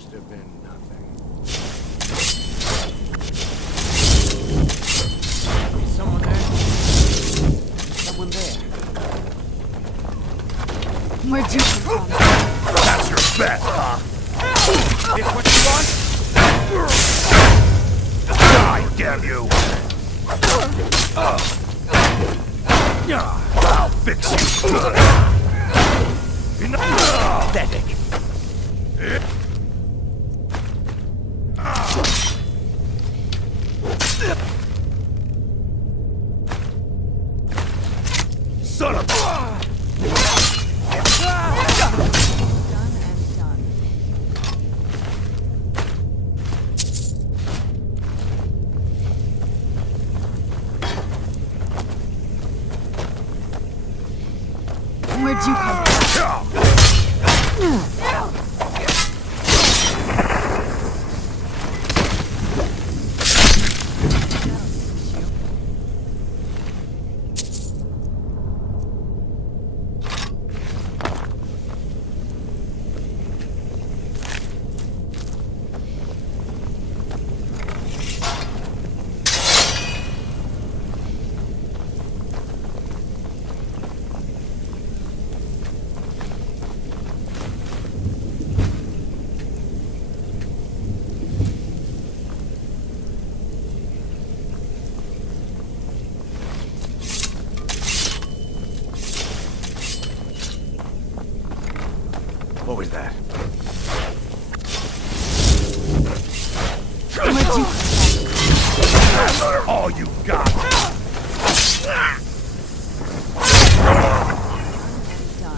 must have been nothing. Is someone there? Someone there. Where'd you come from? That's your bet, huh? This what you want? Die, damn you! I'll fix you good! Pathetic! Son of a... Where'd you come from? What was that? Where'd you All you got! done?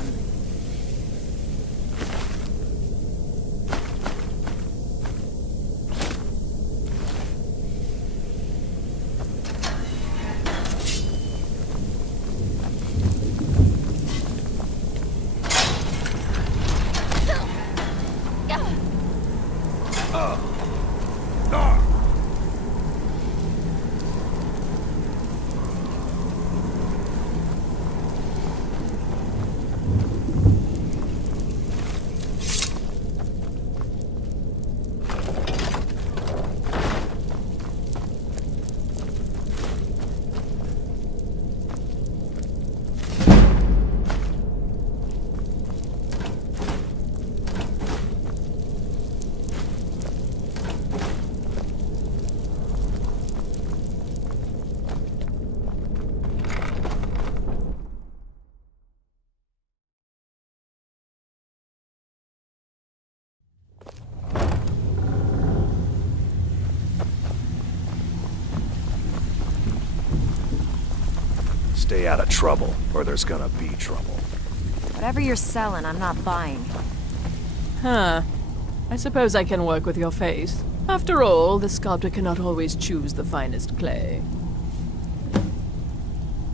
Stay out of trouble, or there's gonna be trouble. Whatever you're selling, I'm not buying. Huh. I suppose I can work with your face. After all, the sculptor cannot always choose the finest clay.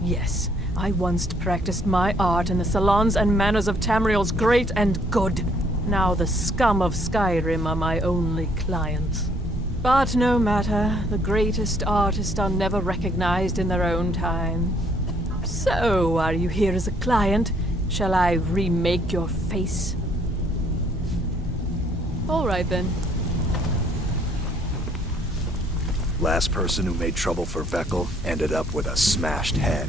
Yes, I once practiced my art in the salons and manners of Tamriel's great and good. Now the scum of Skyrim are my only clients. But no matter, the greatest artists are never recognized in their own time. So, are you here as a client? Shall I remake your face? All right then. Last person who made trouble for Veckel ended up with a smashed head.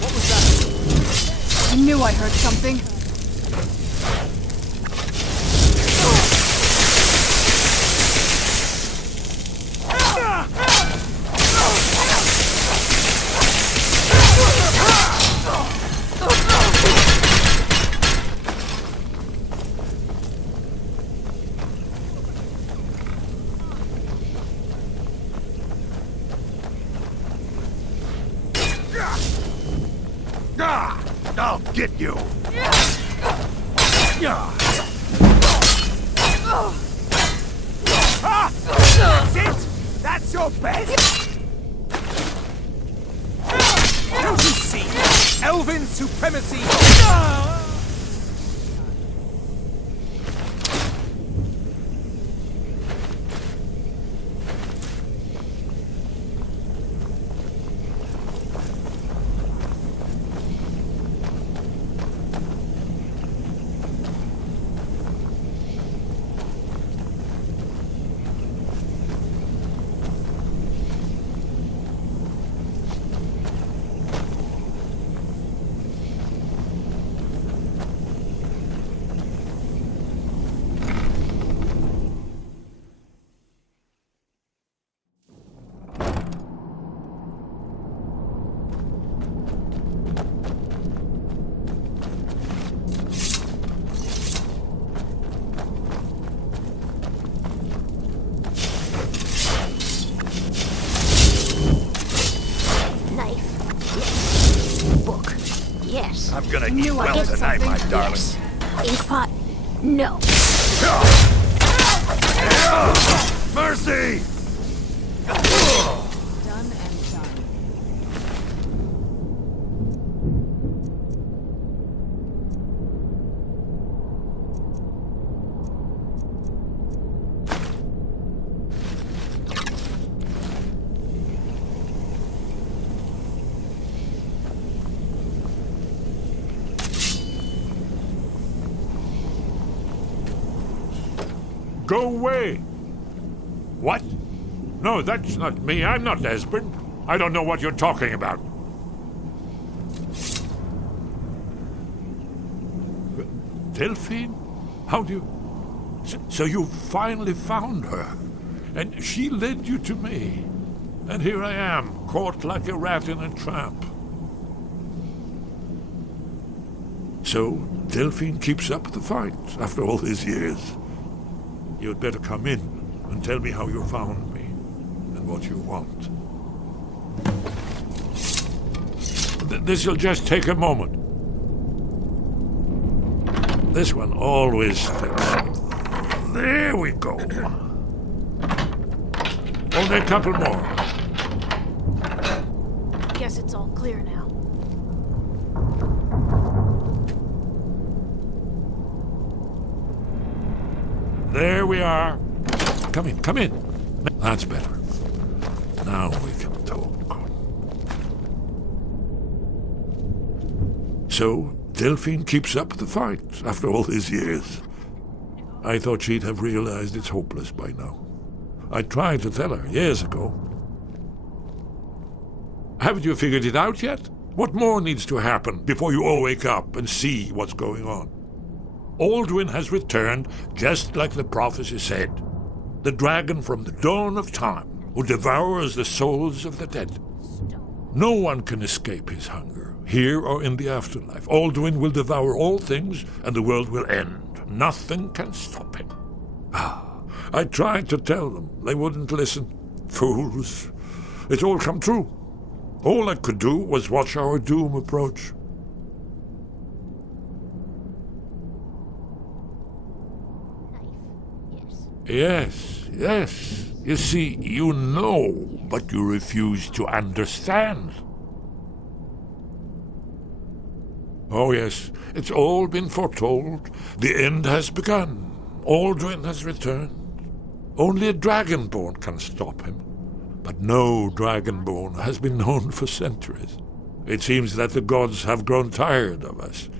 What was that? I knew I heard something. I'll get you! That's it? That's your best? Don't you see? Elven supremacy! gonna eat knew I well did tonight, my something. darling. Inkpot? No. Mercy! Done and done. Go away! What? No, that's not me. I'm not Esbern. I don't know what you're talking about. Delphine? How do you... So you finally found her, and she led you to me. And here I am, caught like a rat in a trap. So, Delphine keeps up the fight after all these years. You'd better come in and tell me how you found me and what you want. This'll just take a moment. This one always takes... There we go. Only a couple more. Guess it's all clear now. There we are. Come in, come in. That's better. Now we can talk. So, Delphine keeps up the fight after all these years. I thought she'd have realized it's hopeless by now. I tried to tell her years ago. Haven't you figured it out yet? What more needs to happen before you all wake up and see what's going on? Alduin has returned, just like the prophecy said. The dragon from the dawn of time, who devours the souls of the dead. No one can escape his hunger, here or in the afterlife. Alduin will devour all things, and the world will end. Nothing can stop him. I tried to tell them. They wouldn't listen. Fools. It's all come true. All I could do was watch our doom approach. Yes, yes. You see, you know, but you refuse to understand. Oh, yes, it's all been foretold. The end has begun. Alduin has returned. Only a dragonborn can stop him. But no dragonborn has been known for centuries. It seems that the gods have grown tired of us.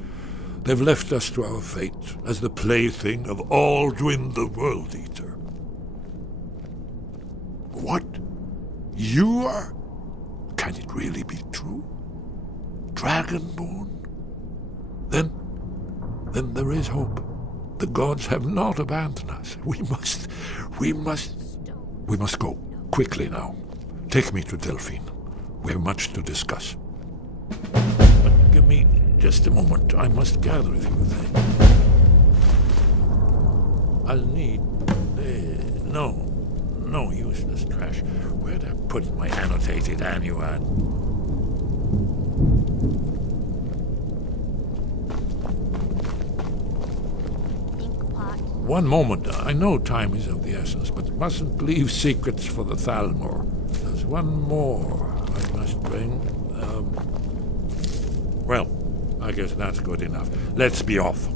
They've left us to our fate as the plaything of Alduin the World Eater. What? You are? Can it really be true? Dragonborn? Then there is hope. The gods have not abandoned us. We must go. Quickly now. Take me to Delphine. We have much to discuss. But give me just a moment. I must gather a few things. I'll need... No useless trash. Where'd I put my annotated annuad? One moment. I know time is of the essence, but mustn't leave secrets for the Thalmor. There's one more I must bring. Well, I guess that's good enough. Let's be off.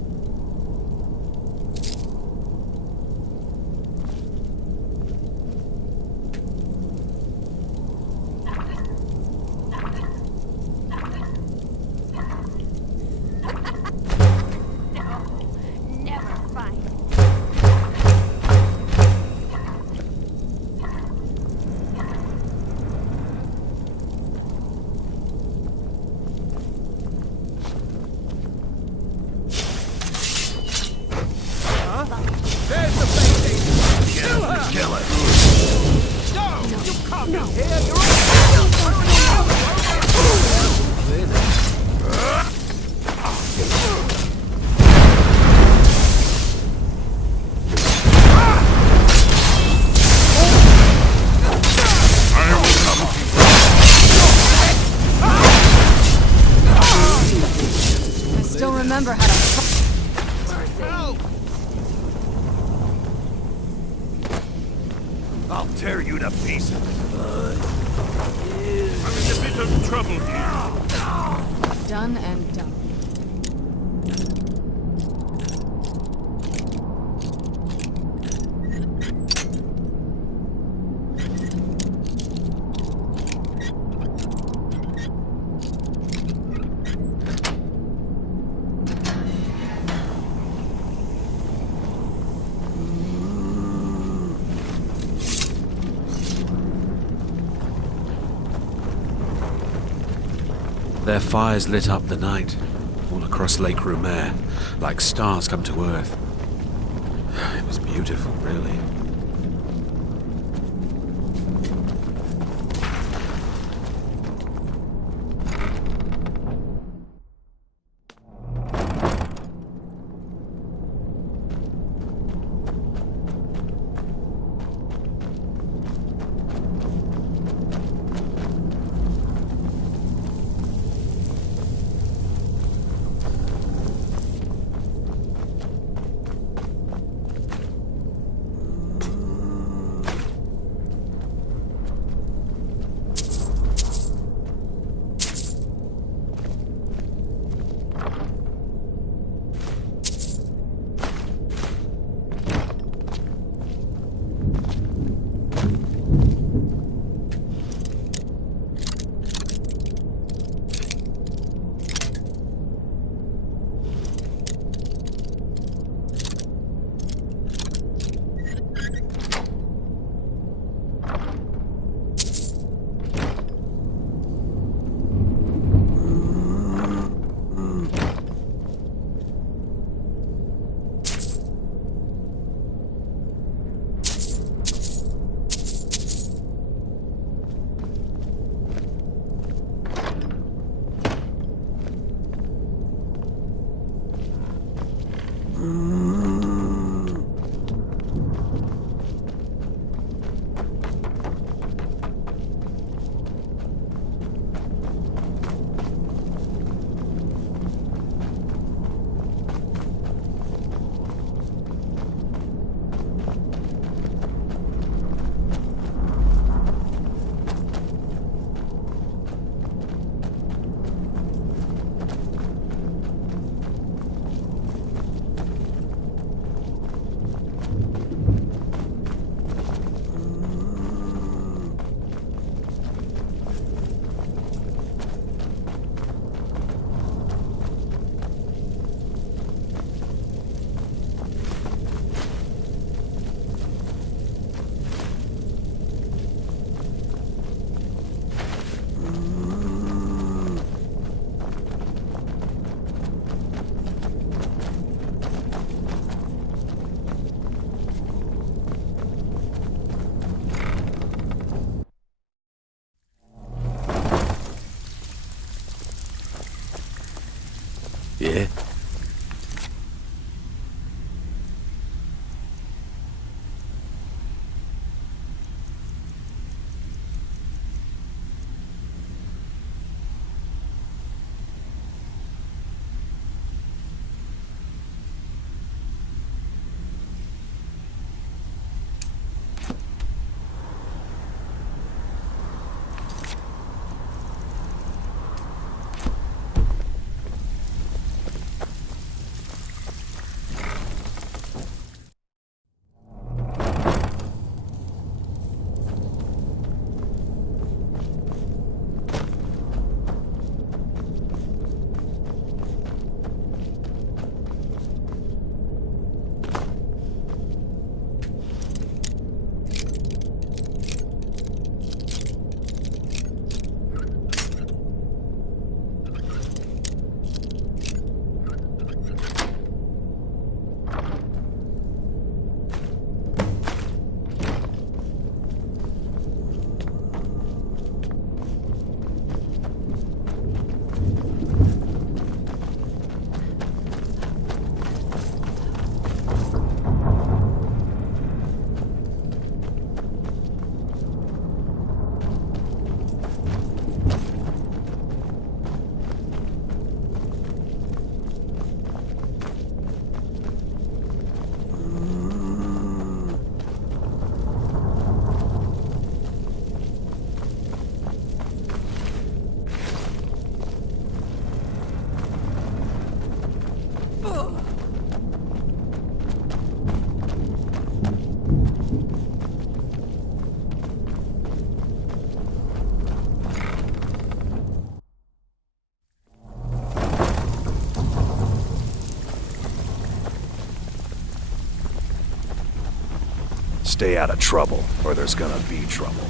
There's the baby! Kill her! Kill it! No! You can't be here! You're tear you to pieces. I'm in a bit of trouble here. Done and done. Their fires lit up the night, all across Lake Rumer, like stars come to Earth. It was beautiful, really. Stay out of trouble, or there's gonna be trouble.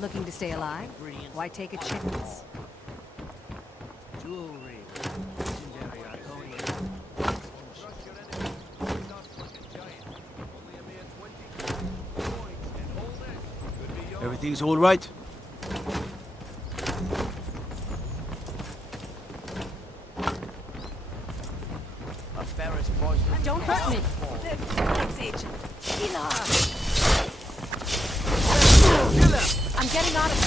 Looking to stay alive? Why take a chance? Everything's all right? Don't hurt me! I'm getting out of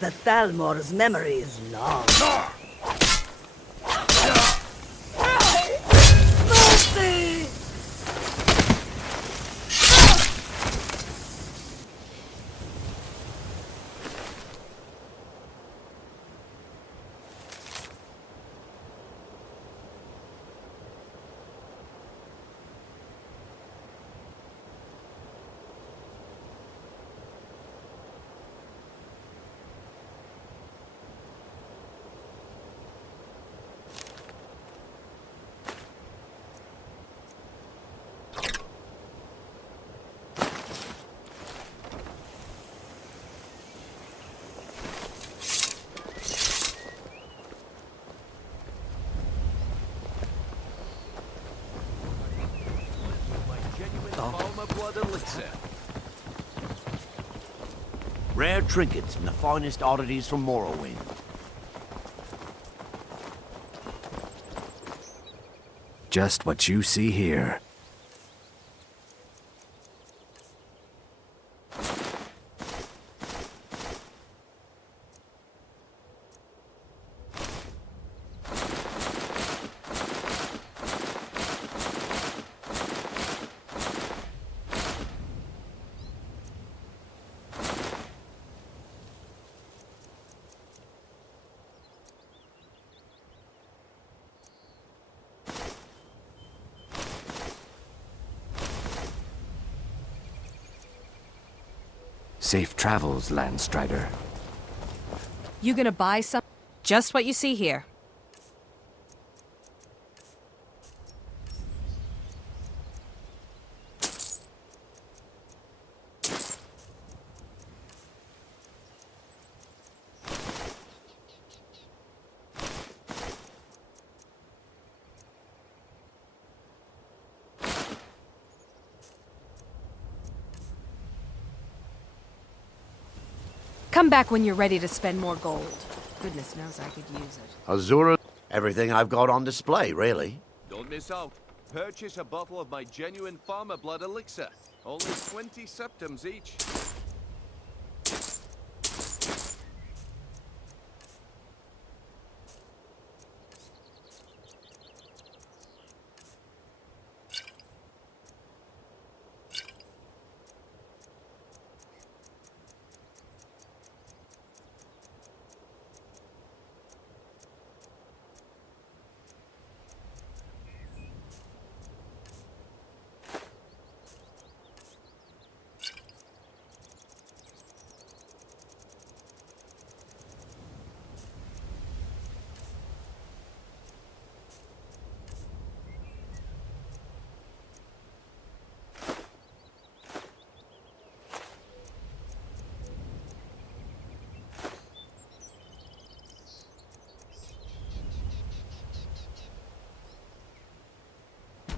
The Thalmor's memory is long. Mercy! Rare trinkets and the finest oddities from Morrowind. Just what you see here. Safe travels, Landstrider. You gonna buy some? Just what you see here. Come back when you're ready to spend more gold. Goodness knows I could use it. Azura, everything I've got on display, really. Don't miss out. Purchase a bottle of my genuine farmer blood elixir. Only 20 septims each.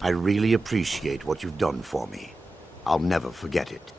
I really appreciate what you've done for me. I'll never forget it.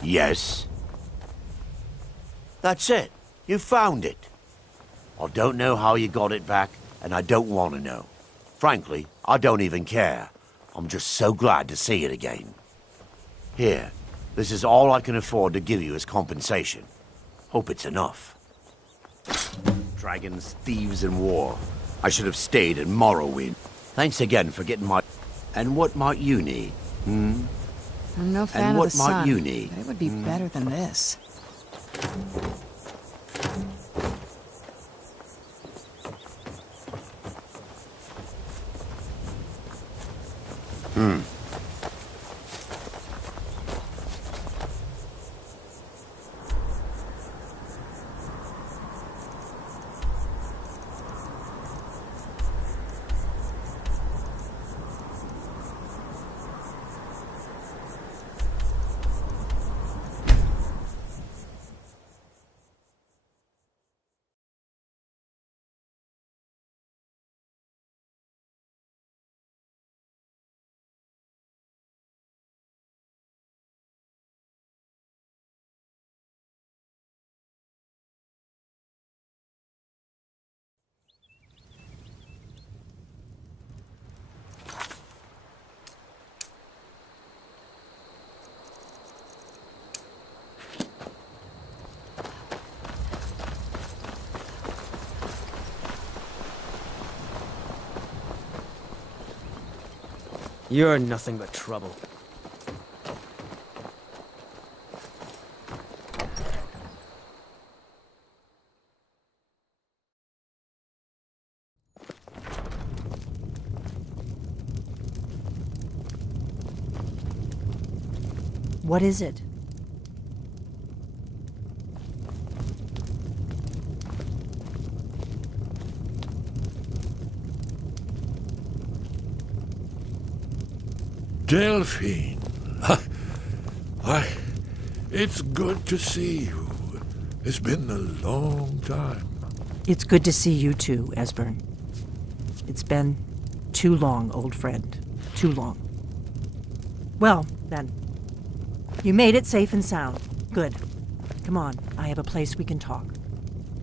Yes. That's it. You found it. I don't know how you got it back, and I don't want to know. Frankly, I don't even care. I'm just so glad to see it again. Here, this is all I can afford to give you as compensation. Hope it's enough. Dragons, thieves, and war. I should have stayed in Morrowind. Thanks again for getting my... And what might you need? I'm no fan And of what the might sun, you need? but it would be better than this. You're nothing but trouble. What is it? Delphine. It's good to see you. It's been a long time. It's good to see you too, Esbern. It's been too long, old friend. Too long. Well, then. You made it safe and sound. Good. Come on, I have a place we can talk.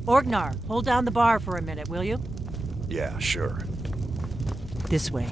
Orgnar, hold down the bar for a minute, will you? Yeah, sure. This way.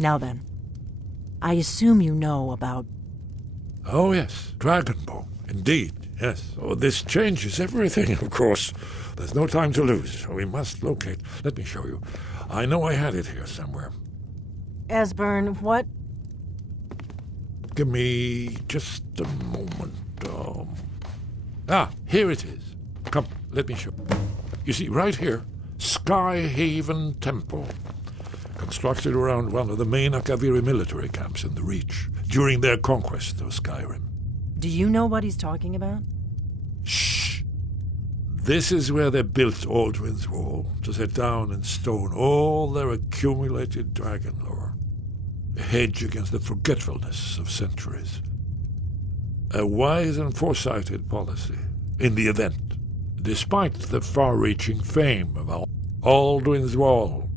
Now then, I assume you know about... Oh, yes, Dragonbone. Indeed, yes. Oh, this changes everything, of course. There's no time to lose. We must locate. Let me show you. I know I had it here somewhere. Esbern, what? Give me just a moment. Here it is. Come, let me show you. You see, right here, Skyhaven Temple. Constructed around one of the main Akaviri military camps in the Reach during their conquest of Skyrim. Do you know what he's talking about? Shh! This is where they built Aldrin's Wall, to set down in stone all their accumulated dragon lore. A hedge against the forgetfulness of centuries. A wise and foresighted policy, in the event despite the far-reaching fame of Alduin's Wall,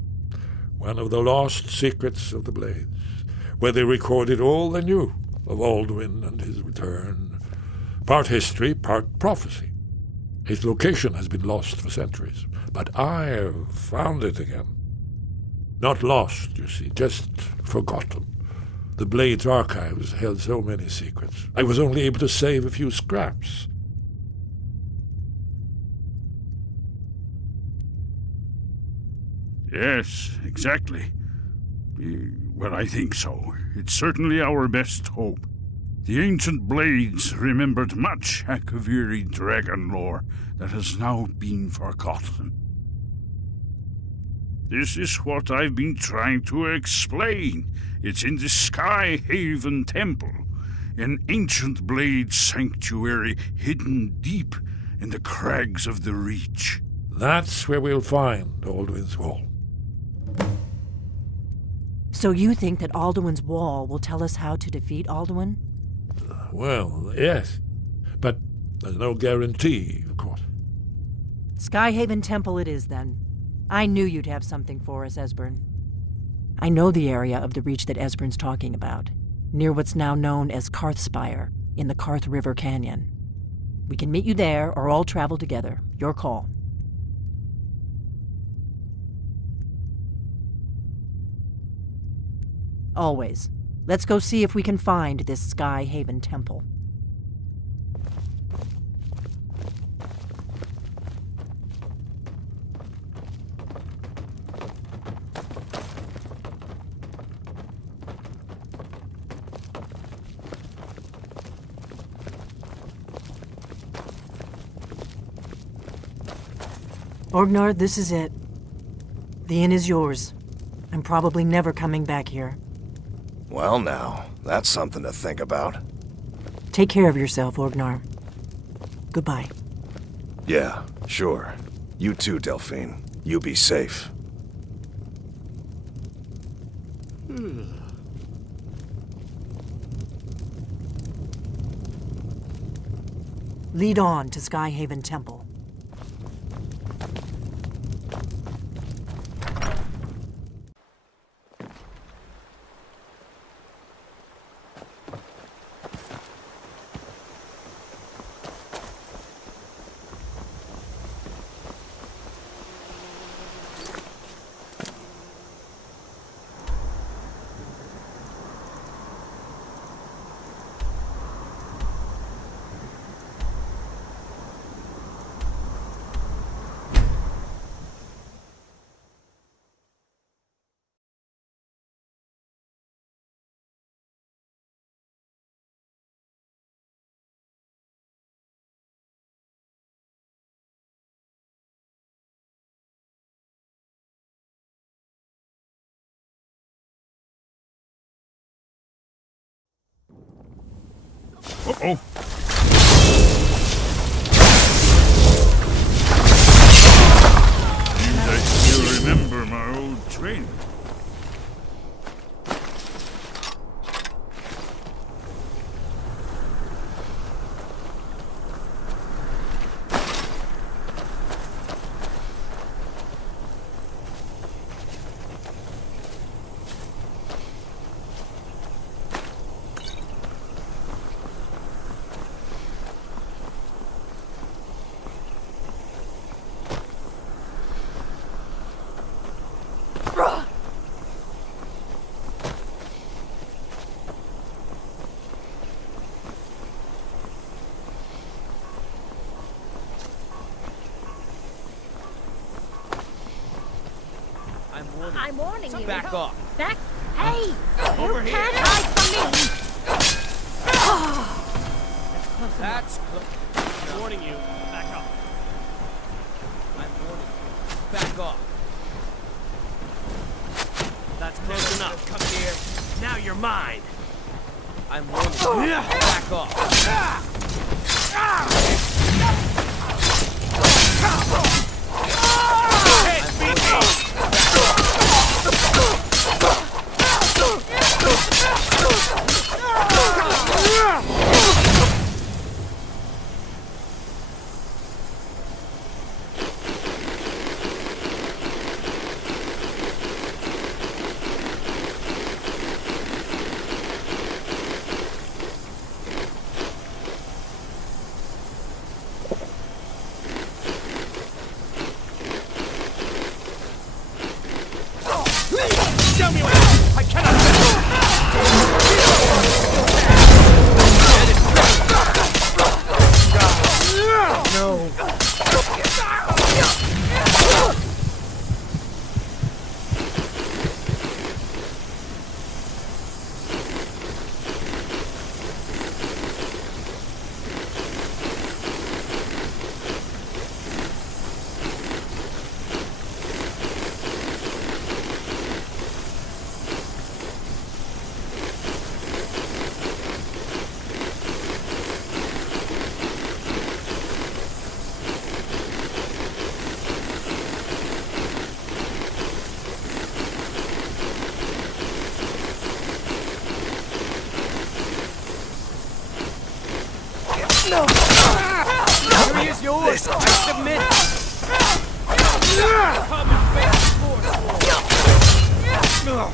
one of the lost secrets of the Blades, where they recorded all they knew of Alduin and his return. Part history, part prophecy. His location has been lost for centuries, but I have found it again. Not lost, you see, just forgotten. The Blades archives held so many secrets. I was only able to save a few scraps. Yes, exactly. Well, I think so. It's certainly our best hope. The ancient Blades remembered much Akaviri dragon lore that has now been forgotten. This is what I've been trying to explain. It's in the Sky Haven Temple, an ancient Blade sanctuary hidden deep in the crags of the Reach. That's where we'll find Alduin's Wall. So you think that Alduin's Wall will tell us how to defeat Alduin? Well, yes. But there's no guarantee, of course. Skyhaven Temple it is, then. I knew you'd have something for us, Esbern. I know the area of the Reach that Esbern's talking about, near what's now known as Karthspire, in the Karth River Canyon. We can meet you there, or all travel together. Your call. Always. Let's go see if we can find this Skyhaven Temple. Orgnar, this is it. The inn is yours. I'm probably never coming back here. Well now, that's something to think about. Take care of yourself, Orgnar. Goodbye. Yeah, sure. You too, Delphine. You be safe. Lead on to Skyhaven Temple. Uh-oh. And I still remember my old trainer. I'm warning you. Back off. Back? Hey! Over you here. can't hide from me! That's close. I'm warning you. Back off. I'm warning you. Back off. That's close enough. Come here. Now you're mine. I'm warning you. Back off. Hey, beat me. Victory is yours. I submit. Come and face force.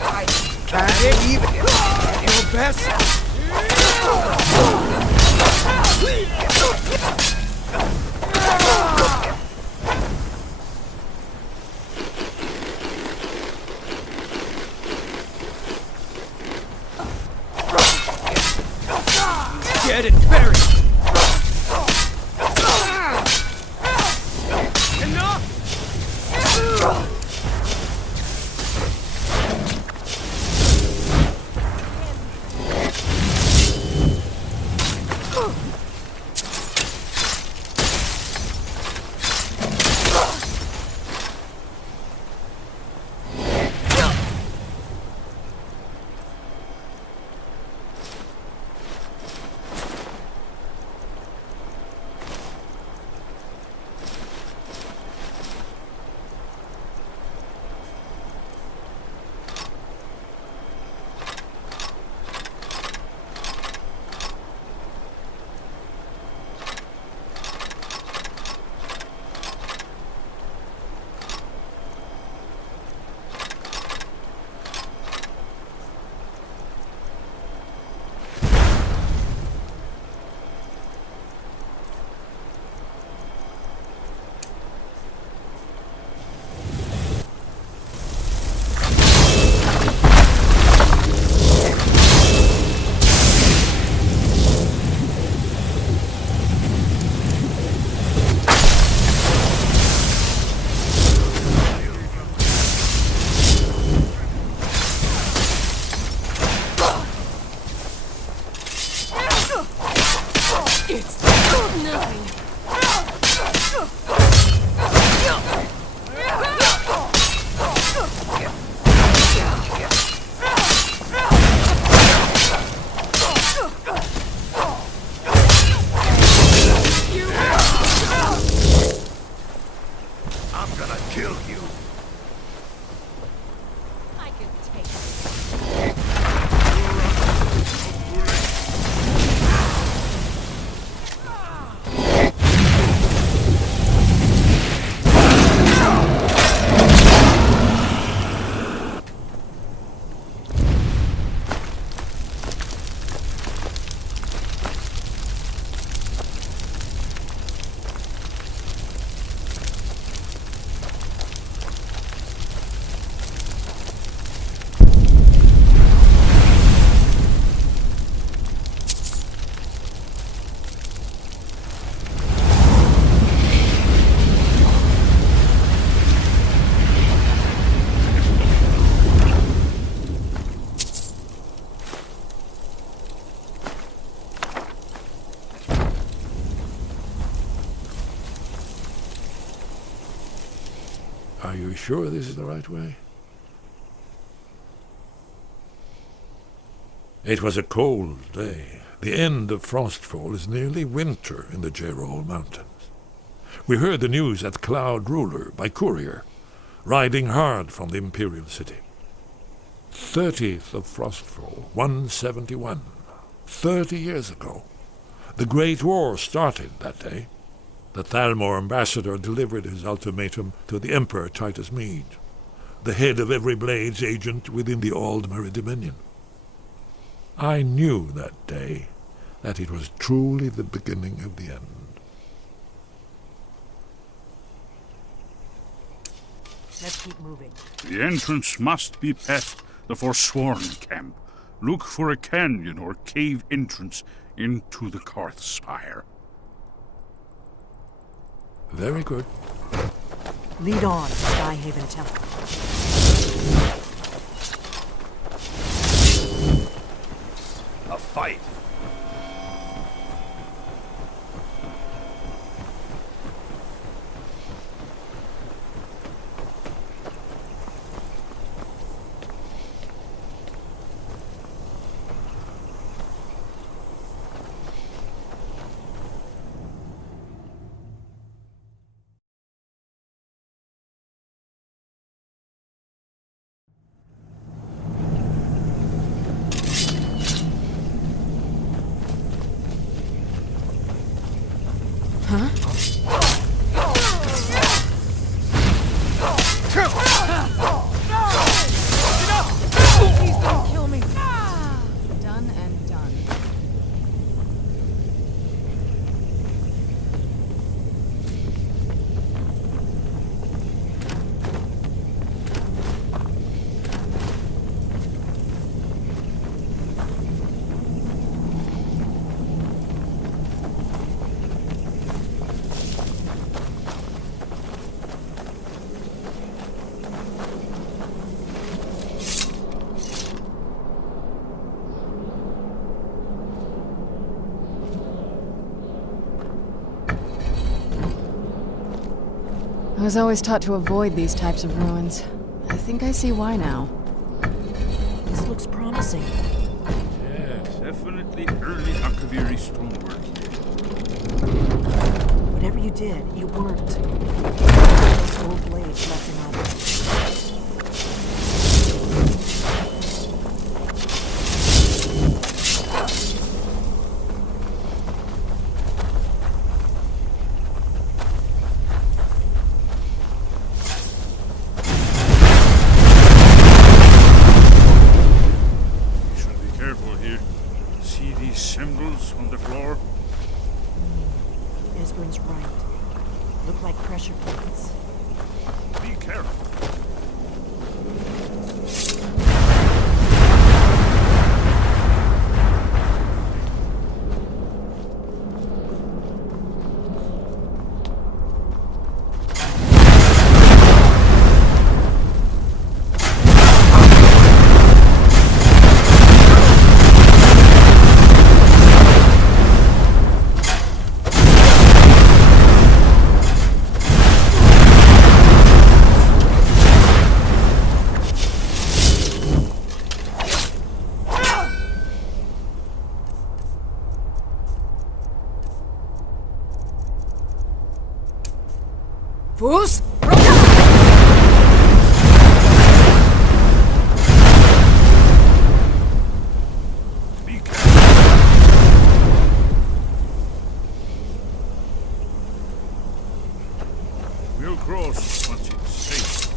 I can't believe it. Your best. Get it buried. Enough. Are you sure this is the right way? It was a cold day. The end of frostfall is nearly winter in the Gerol Mountains. We heard the news at Cloud Ruler by courier, riding hard from the Imperial City. 30th of frostfall, 171. 30 years ago. The Great War started that day. The Thalmor ambassador delivered his ultimatum to the Emperor Titus Mede, the head of every Blades agent within the Aldmeri Dominion. I knew that day that it was truly the beginning of the end. Let's keep moving. The entrance must be past the Forsworn camp. Look for a canyon or cave entrance into the Karth Spire. Very good. Lead on, Skyhaven Temple. A fight. was always taught to avoid these types of ruins. I think I see why now. This looks promising. Yes, definitely early Akaviri stonework. Whatever you did, it worked. Those old blades left in our symbols on the floor? Esbern's right. Look like pressure plates. Be careful. Fools! Be careful. We'll cross once it's safe.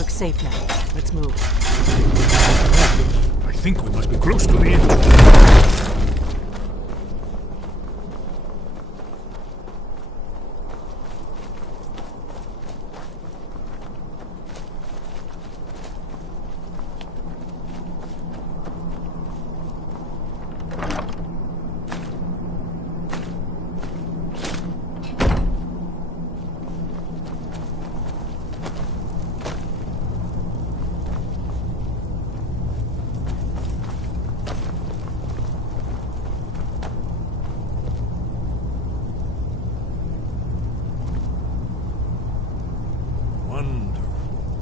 Looks safe now. Let's move. I think we must be close to the entrance.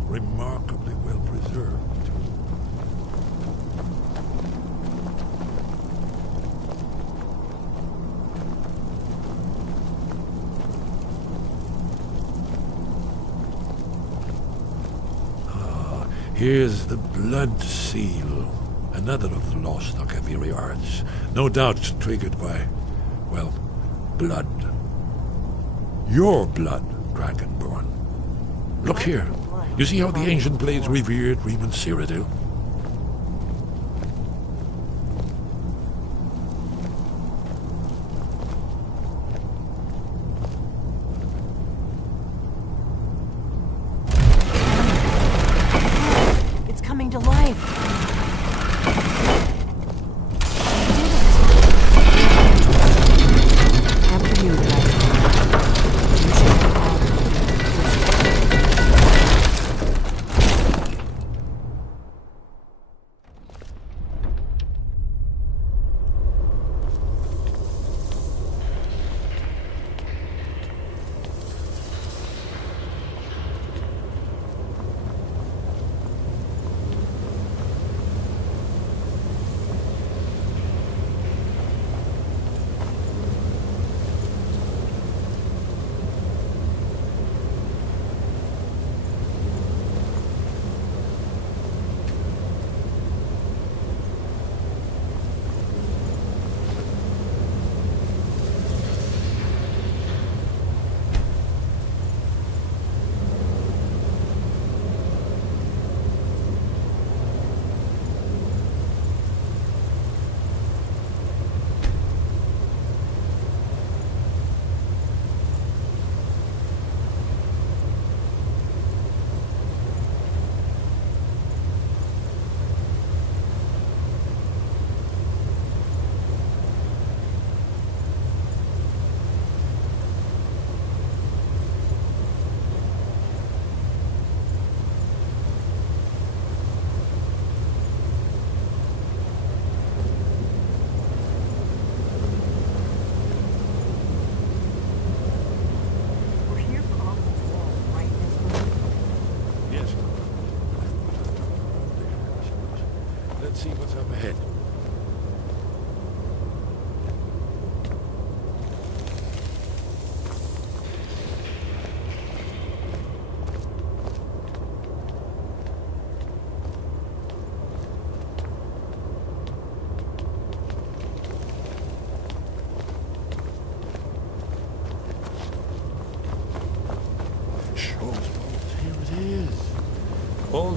Remarkably well preserved. Here's the blood seal, another of the lost Akaviri arts, no doubt triggered by, well, blood. Your blood, Dragonborn. Look here. You see how the ancient blades revered Riemann Cyrodiil? It's coming to life. After you, Dragonborn. You should have all.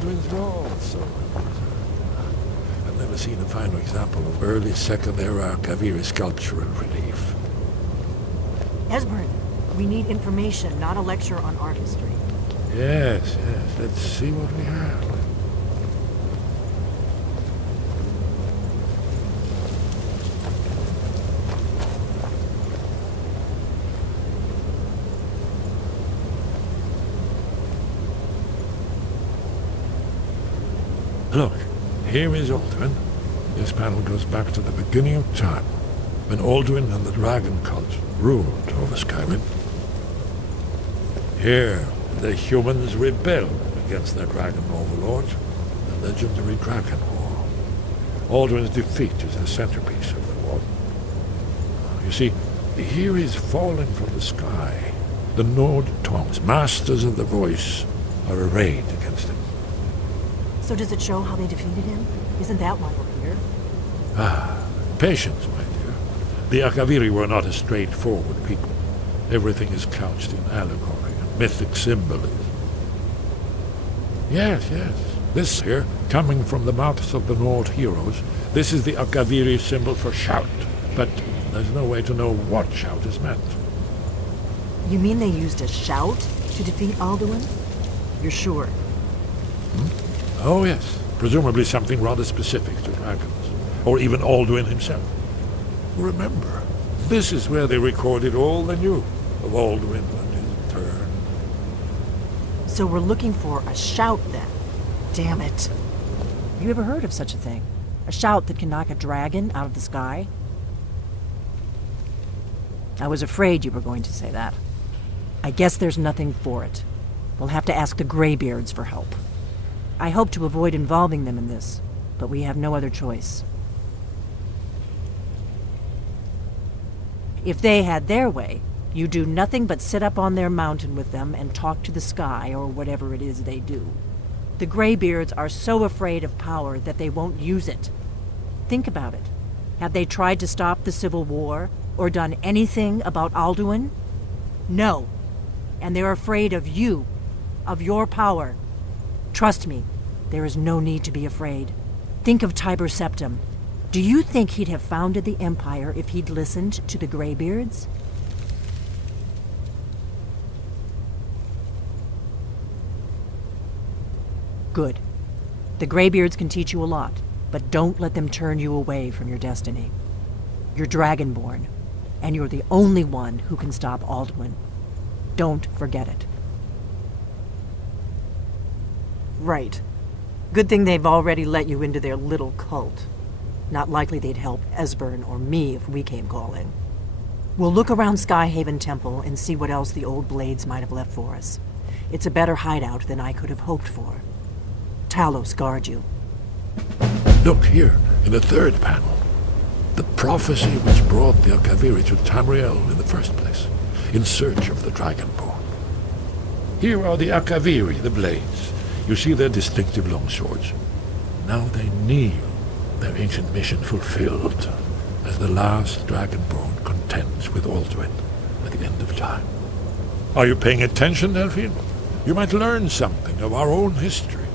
Alduin's Wall. So I've never seen a finer example of early Second Era Kaviri sculptural relief. Esbern, we need information, not a lecture on art history. Yes. Let's see what we have. Look, here is Alduin. This panel goes back to the beginning of time, when Alduin and the dragon cult ruled over Skyrim. Here, the humans rebelled against their dragon overlord, the legendary Dragon War. Alduin's defeat is the centerpiece of the war. You see, here he's falling from the sky. The Nord Tongs, masters of the voice, are arrayed against him. So does it show how they defeated him? Isn't that why we're here? Patience, my dear. The Akaviri were not a straightforward people. Everything is couched in allegory and mythic symbolism. Yes. This here, coming from the mouths of the Nord heroes, this is the Akaviri symbol for shout. But there's no way to know what shout is meant. You mean they used a shout to defeat Alduin? You're sure? Oh, yes. Presumably something rather specific to dragons. Or even Alduin himself. Remember, this is where they recorded all they knew of Alduin and his turn. So we're looking for a shout, then. Damn it. Have you ever heard of such a thing? A shout that can knock a dragon out of the sky? I was afraid you were going to say that. I guess there's nothing for it. We'll have to ask the Greybeards for help. I hope to avoid involving them in this, but we have no other choice. If they had their way, you do nothing but sit up on their mountain with them and talk to the sky or whatever it is they do. The Greybeards are so afraid of power that they won't use it. Think about it. Have they tried to stop the Civil War or done anything about Alduin? No. And they're afraid of you, of your power. Trust me, there is no need to be afraid. Think of Tiber Septim. Do you think he'd have founded the Empire if he'd listened to the Greybeards? Good. The Greybeards can teach you a lot, but don't let them turn you away from your destiny. You're Dragonborn, and you're the only one who can stop Alduin. Don't forget it. Right. Good thing they've already let you into their little cult. Not likely they'd help Esbern or me if we came calling. We'll look around Skyhaven Temple and see what else the old blades might have left for us. It's a better hideout than I could have hoped for. Talos guard you. Look here, in the third panel. The prophecy which brought the Akaviri to Tamriel in the first place, in search of the Dragonborn. Here are the Akaviri, the blades. You see their distinctive long swords. Now they kneel, their ancient mission fulfilled, as the last Dragonborn contends with Alduin at the end of time. Are you paying attention, Delphine? You might learn something of our own history.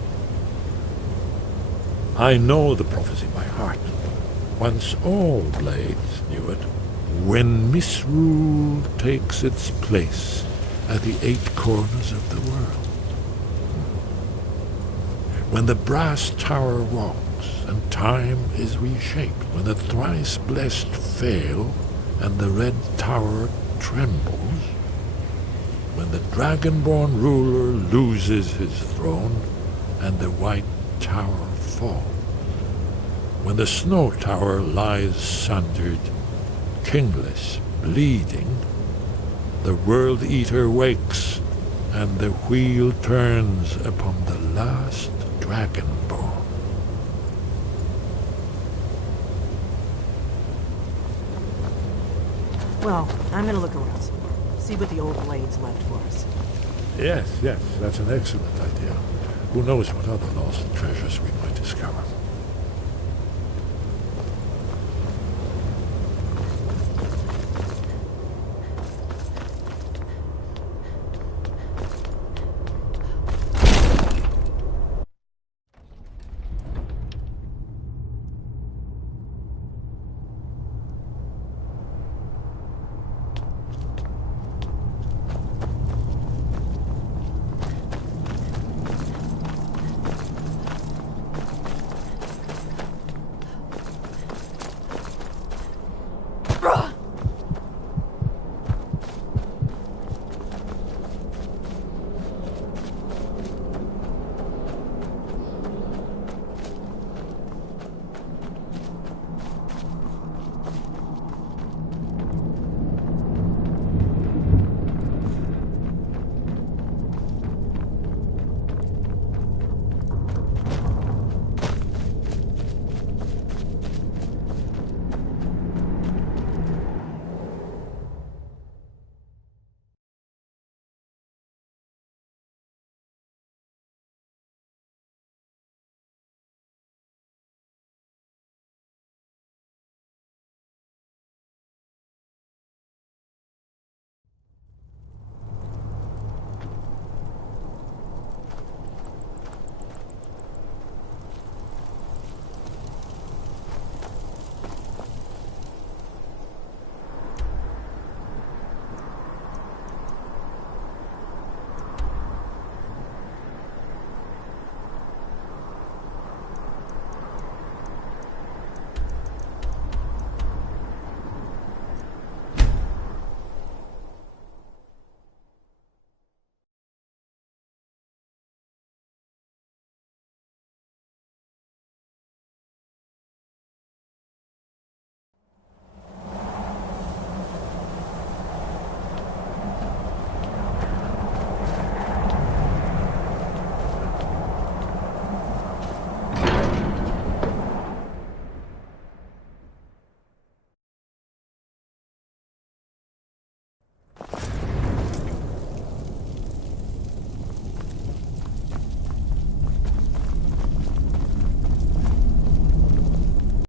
I know the prophecy by heart. Once all blades knew it. When misrule takes its place at the 8 corners of the world. When the brass tower walks and time is reshaped. When the thrice blessed fail and the red tower trembles. When the Dragonborn ruler loses his throne and the white tower falls. When the snow tower lies sundered, kingless, bleeding, the World Eater wakes, and the wheel turns upon the last Dragonborn. Well, I'm gonna look around some more. See what the old blades left for us. Yes, that's an excellent idea. Who knows what other lost treasures we might discover.